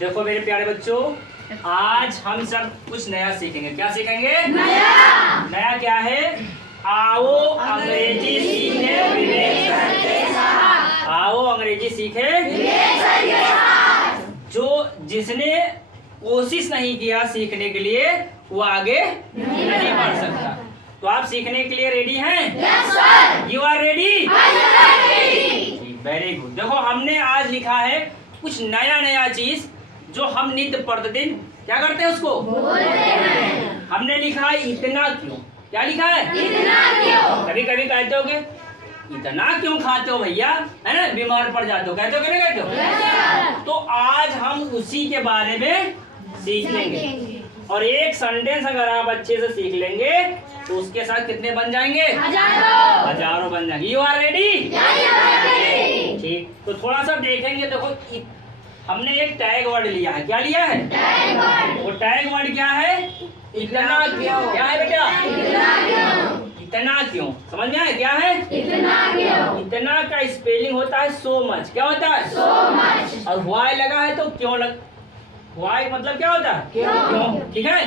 देखो मेरे प्यारे बच्चों, आज हम सब कुछ नया सीखेंगे। क्या सीखेंगे? नया क्या है? आओ अंग्रेजी सीखे विवेक सर के साथ। आओ अंग्रेजी सीखे विवेक सर के साथ। जिसने कोशिश नहीं किया सीखने के लिए वो आगे नहीं बढ़ सकता। तो आप सीखने के लिए रेडी हैं? Yes sir. You are ready? Very good. देखो हमने आज लिखा है कुछ नया चीज जो हम नित्य प्रतिदिन क्या करते हैं उसको बोलते हैं। हमने लिखा है इतना क्यों। क्या लिखा है? इतना क्यों। कभी कभी कहते हो कि इतना क्यों खाते हो भैया, है ना, बीमार पड़ जाते हो, कहते हो कि नहीं कहते हो? yes, तो आज हम उसी के बारे में सीख लेंगे और एक सेंटेंस अगर आप अच्छे से सीख लेंगे तो उसके साथ कितने बन जाएंगे? हजारों बन जाएंगे। You are ready? ठीक, तो थोड़ा सा देखेंगे। देखो हमने एक टैग वर्ड लिया है। क्या लिया है? Tag word. वो टैग वर्ड क्या है? इतना क्यों। क्या है बेटा? इतना क्यों। समझ में आया क्या है? इतना क्यों। इतना का स्पेलिंग होता है सो मच। क्या होता है? So much. और व्हाई लगा है तो क्यों लग, व्हाई मतलब क्या होता है? क्यों। ठीक है।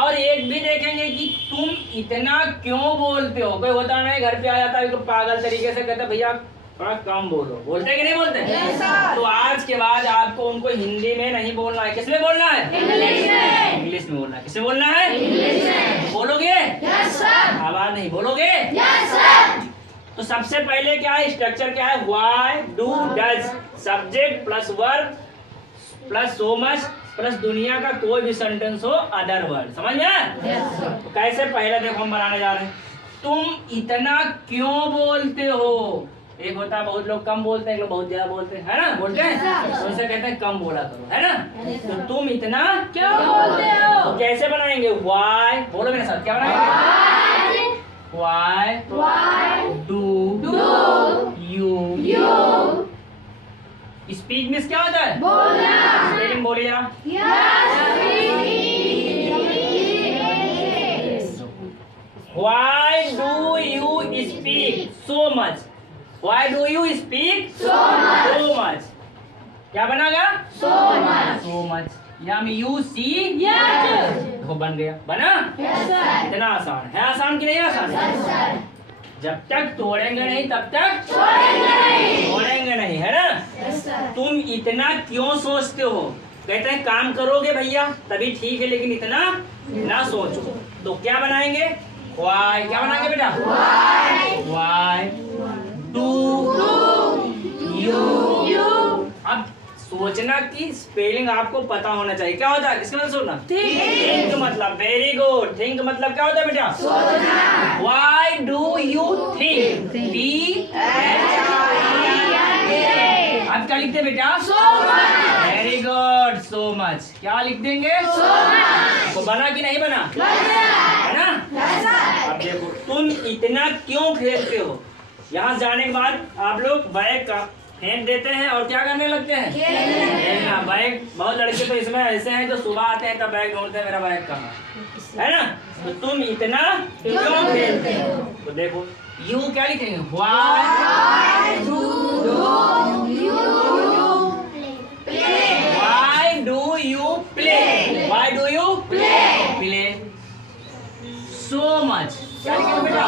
और एक भी देखेंगे कि तुम इतना क्यों बोलते हो। कोई होता नहीं घर पे आ जाता है तो पागल तरीके से कहता भैया थोड़ा कम बोलो। बोलते कि नहीं बोलते? yes, तो आज के बाद आपको उनको हिंदी में नहीं बोलना है। किसमें बोलना है? इंग्लिश में बोलना है। किसमें बोलना है? इंग्लिश में। बोलोगे? yes, आवाज नहीं बोलोगे? yes, तो सबसे पहले क्या है? स्ट्रक्चर क्या है? Why, do, does, subject plus verb plus so much plus दुनिया का कोई भी सेंटेंस हो अदर वर्ड। समझ में आया? yes, तो कैसे? पहले देखो हम बनाने जा रहे हैं। तुम इतना क्यों बोलते हो। एक होता है बहुत लोग कम बोलते हैं, एक लोग बहुत ज्यादा बोलते हैं, है ना, बोलते हैं तो उनसे कहते हैं कम बोला करो, है ना। तो तुम इतना क्यों बोलते हो। तो कैसे बनाएंगे? व्हाई, बोलो मेरे साथ, क्या बनाएंगे? Why do you speak means क्या होता है? बोलना। स्पेलिंग बोलिए आप। Why do you speak so much. Why do you speak so much? क्या बनागा? So much. यहाँ में you see देखो बन गया। बना? yes, sir. इतना आसान है। आसान कि नहीं आसान? yes, sir. जब तक तोड़ेंगे नहीं तब तक छोड़ेंगे नहीं, है ना। yes, तुम इतना क्यों सोचते हो। कहते हैं काम करोगे भैया तभी ठीक है, लेकिन इतना ना सोचो। तो क्या बनाएंगे? Why। क्या बनाएंगे बेटा? Why do you. अब सोचना की स्पेलिंग आपको पता होना चाहिए। क्या होता है? किसका मतलब सोचना? थिंक मतलब। Very good. थिंक मतलब क्या होता है बेटा? सोचना। Why do you think? अब क्या लिखते हैं बेटा? So much. Very good. So much. क्या लिख देंगे? So much. तो बना कि नहीं बना? है ना। अब देखो तुम इतना क्यों खेलते हो। यहाँ जाने के बाद आप लोग बैग का फेंक देते हैं और क्या करने लगते हैं? खेलना। बैग बहुत लड़के तो इसमें ऐसे हैं जो सुबह आते हैं तब बैग ढूंढते हैं मेरा बैग कहाँ है ना। तो तुम इतना क्यों खेलते हो। तो देखो यू क्या लिखेंगे? Why do you play so much. क्या लिखेंगे बेटा?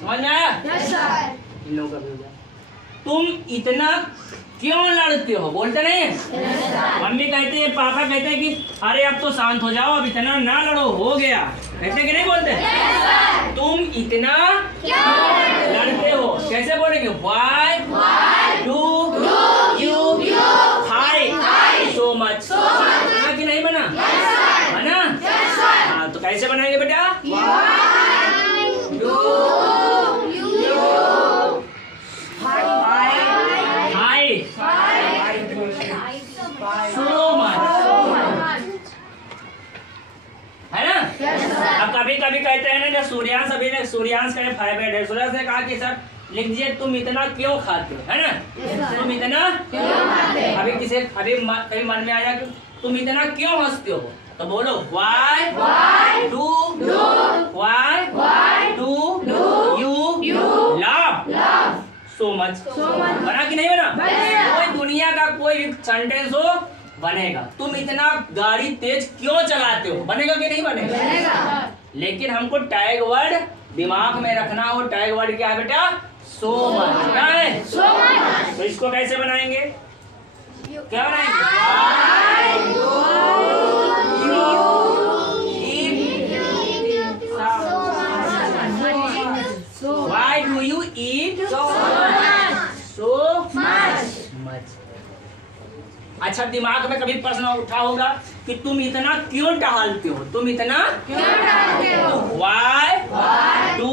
समझ में आया? इन लोगों का भी हो गया। तुम इतना क्यों लड़ते हो। बोलते नहीं है? मम्मी कहते हैं, पापा कहते हैं कि अरे अब तो शांत हो जाओ, अब इतना ना लड़ो, हो गया। कहते कि नहीं बोलते? तुम इतना क्यों लड़ते हो। कैसे बोलेंगे? Why do you fight so much. बना कि नहीं बना? बना। हाँ, तो कैसे बनाएंगे बेटा? है ना। अब कभी कभी कहते हैं ना जब सूर्यांश का 5 है, सूर्यांश ने कहा कि सर लिख दीजिए तुम इतना क्यों खाते हो, है ना। तुम इतना क्यों खाते। अभी कभी मन में आया कि तुम इतना क्यों हंसते हो, तो बोलो why do you laugh so much. बना कि नहीं बना? कोई दुनिया का कोई भी सेंटेंस हो बनेगा। तुम इतना गाड़ी तेज क्यों चलाते हो, बनेगा कि नहीं बनेगा? बनेगा। लेकिन हमको टैग वर्ड दिमाग में रखना हो। टैग वर्ड क्या है बेटा? So much. क्या है? So much. तो इसको कैसे बनाएंगे? क्या बनाएंगे? Why do you eat so much? अच्छा, दिमाग में कभी प्रश्न उठा होगा कि तुम इतना क्यों टहलते हो? तुम इतना क्यों टहलते हो? Why do